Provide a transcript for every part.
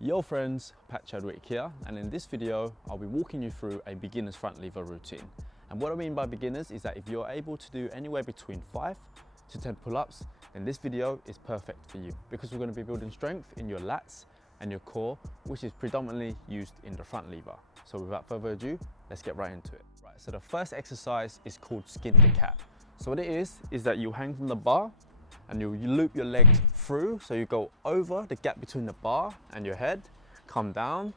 Yo friends, Pat Chadwick here, and in this video I'll be walking you through a beginner's front lever routine. And what I mean by beginners is that if you're able to do anywhere between 5 to 10 pull-ups, then this video is perfect for you because we're going to be building strength in your lats and your core, which is predominantly used in the front lever. So without further ado, let's get right into it. Right, so the first exercise is called skin the cat. So what it is that you hang from the bar and you loop your legs through, so you go over the gap between the bar and your head, come down,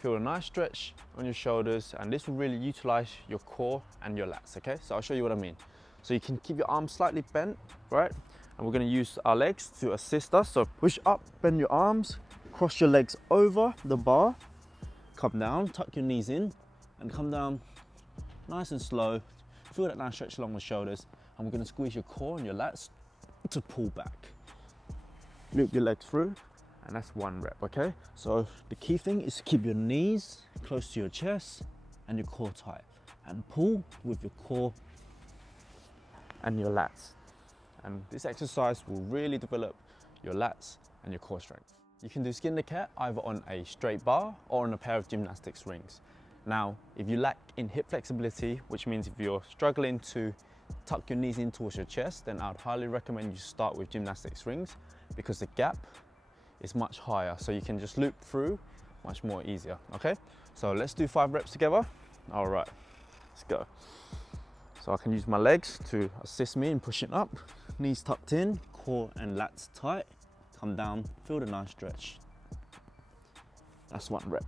feel a nice stretch on your shoulders, and this will really utilize your core and your lats, okay? So I'll show you what I mean. So you can keep your arms slightly bent, right? And we're gonna use our legs to assist us. So push up, bend your arms, cross your legs over the bar, come down, tuck your knees in, and come down nice and slow. Feel that nice stretch along the shoulders, and we're gonna squeeze your core and your lats to pull back. Loop your legs through, and that's 1 rep, okay? So the key thing is to keep your knees close to your chest and your core tight, and pull with your core and your lats. And this exercise will really develop your lats and your core strength. You can do skin the cat either on a straight bar or on a pair of gymnastics rings. Now, if you lack in hip flexibility, which means if you're struggling to tuck your knees in towards your chest, then I'd highly recommend you start with gymnastics rings because the gap is much higher, so you can just loop through much more easier, okay? So let's do 5 reps together. All right, let's go. So I can use my legs to assist me in pushing up, knees tucked in, core and lats tight, come down, feel the nice stretch. That's 1 rep.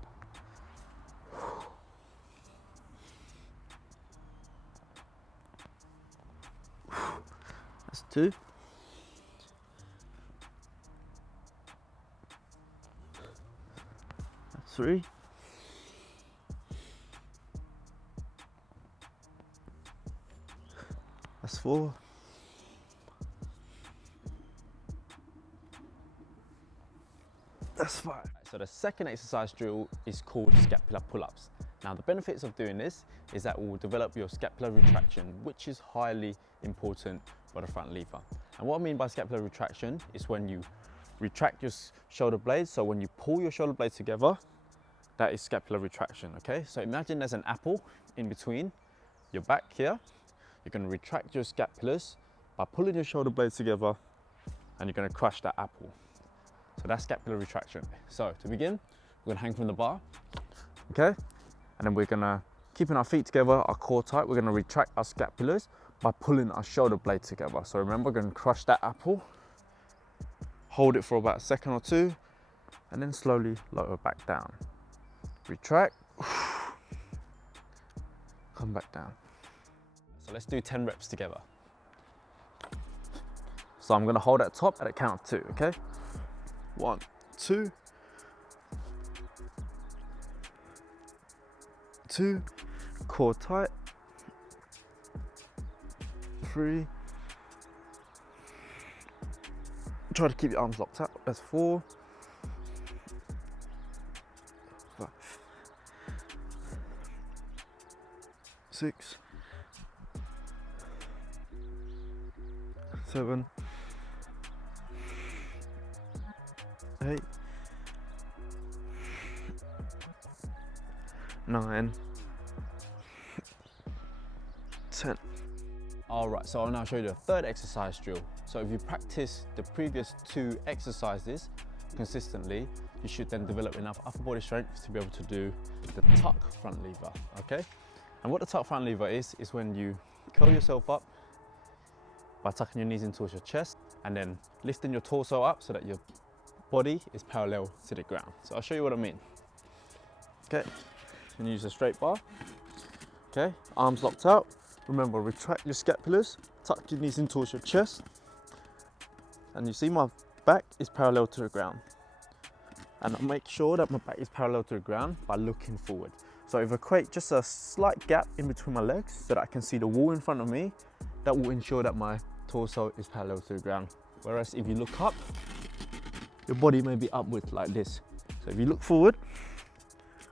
That's 2. That's 3. That's 4. That's 5. So the second exercise drill is called scapular pull-ups. Now the benefits of doing this is that we'll develop your scapular retraction, which is highly important for the front lever. And what I mean by scapular retraction is when you retract your shoulder blades. So when you pull your shoulder blades together, that is scapular retraction, okay? So imagine there's an apple in between your back here. You're gonna retract your scapulars by pulling your shoulder blades together, and you're gonna crush that apple. So that's scapular retraction. So to begin, we're gonna hang from the bar, okay? And then we're gonna, keeping our feet together, our core tight, we're gonna retract our scapulars by pulling our shoulder blades together. So remember, we're gonna crush that apple, hold it for about a second or 2, and then slowly lower back down. Retract, come back down. So let's do 10 reps together. So I'm gonna hold at top at a count of 2, okay? 1, 2, 2, core tight, 3, try to keep your arms locked out, that's 4, 5, 6, 7, 8, 9, 10. All right, so I'll now show you the third exercise drill. So if you practice the previous 2 exercises consistently, you should then develop enough upper body strength to be able to do the tuck front lever, okay? And what the tuck front lever is when you curl yourself up by tucking your knees in towards your chest and then lifting your torso up so that your body is parallel to the ground. So I'll show you what I mean. Okay, and use a straight bar. Okay, arms locked out. Remember, retract your scapulars, tuck your knees in towards your chest, and you see my back is parallel to the ground. And I'll make sure that my back is parallel to the ground by looking forward. So if I create just a slight gap in between my legs so that I can see the wall in front of me, that will ensure that my torso is parallel to the ground. Whereas if you look up, your body may be upward like this. So if you look forward,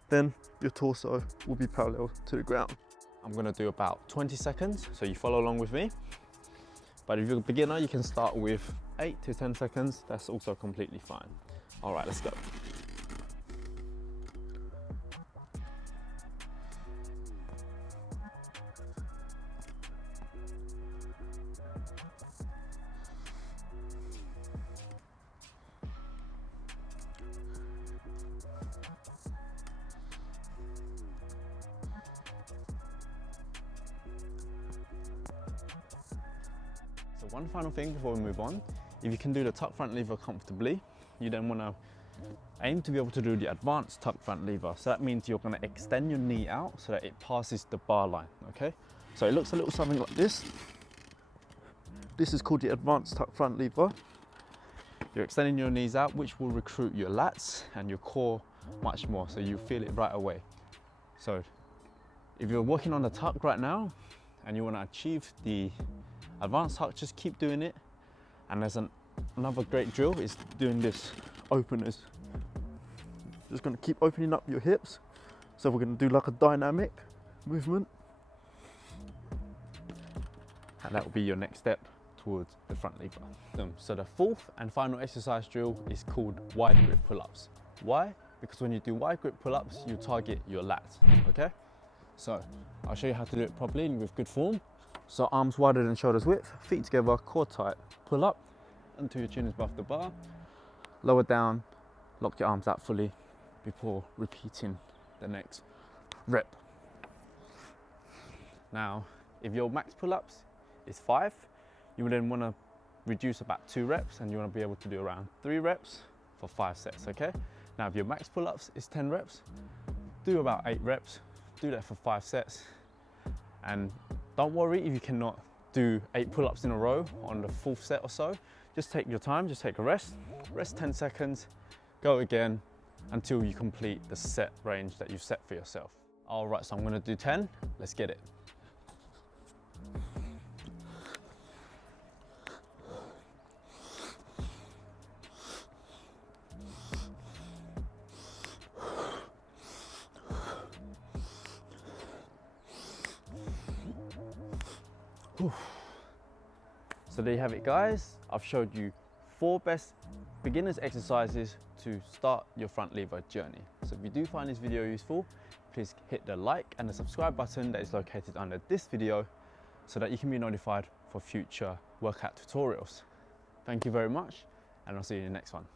then your torso will be parallel to the ground. I'm gonna do about 20 seconds, so you follow along with me. But if you're a beginner, you can start with 8 to 10 seconds. That's also completely fine. All right, let's go. One final thing before we move on, if you can do the tuck front lever comfortably, you then want to aim to be able to do the advanced tuck front lever. So that means you're going to extend your knee out so that it passes the bar line, okay? So it looks a little something like this. This is called the advanced tuck front lever. You're extending your knees out, which will recruit your lats and your core much more, so you feel it right away. So if you're working on the tuck right now and you want to achieve the advanced tuck, just keep doing it. And there's another great drill is doing this openers. Just going to keep opening up your hips. So we're going to do like a dynamic movement. And that will be your next step towards the front lever. So the fourth and final exercise drill is called wide grip pull-ups. Why? Because when you do wide grip pull-ups, you target your lats, okay? So I'll show you how to do it properly and with good form. So arms wider than shoulders width, feet together, core tight, pull up until your chin is above the bar. Lower down, lock your arms out fully before repeating the next rep. Now, if your max pull-ups is 5, you will then want to reduce about 2 reps and you want to be able to do around 3 reps for 5 sets, okay? Now, if your max pull-ups is 10 reps, do about 8 reps, do that for 5 sets. And don't worry if you cannot do 8 pull-ups in a row on the 4th set or so. Just take your time, just take a rest 10 seconds, go again until you complete the set range that you've set for yourself. All right, so I'm gonna do 10, let's get it. So there you have it, guys. I've showed you 4 best beginners exercises to start your front lever journey. So if you do find this video useful, please hit the like and the subscribe button that is located under this video so that you can be notified for future workout tutorials. Thank you very much, and I'll see you in the next one.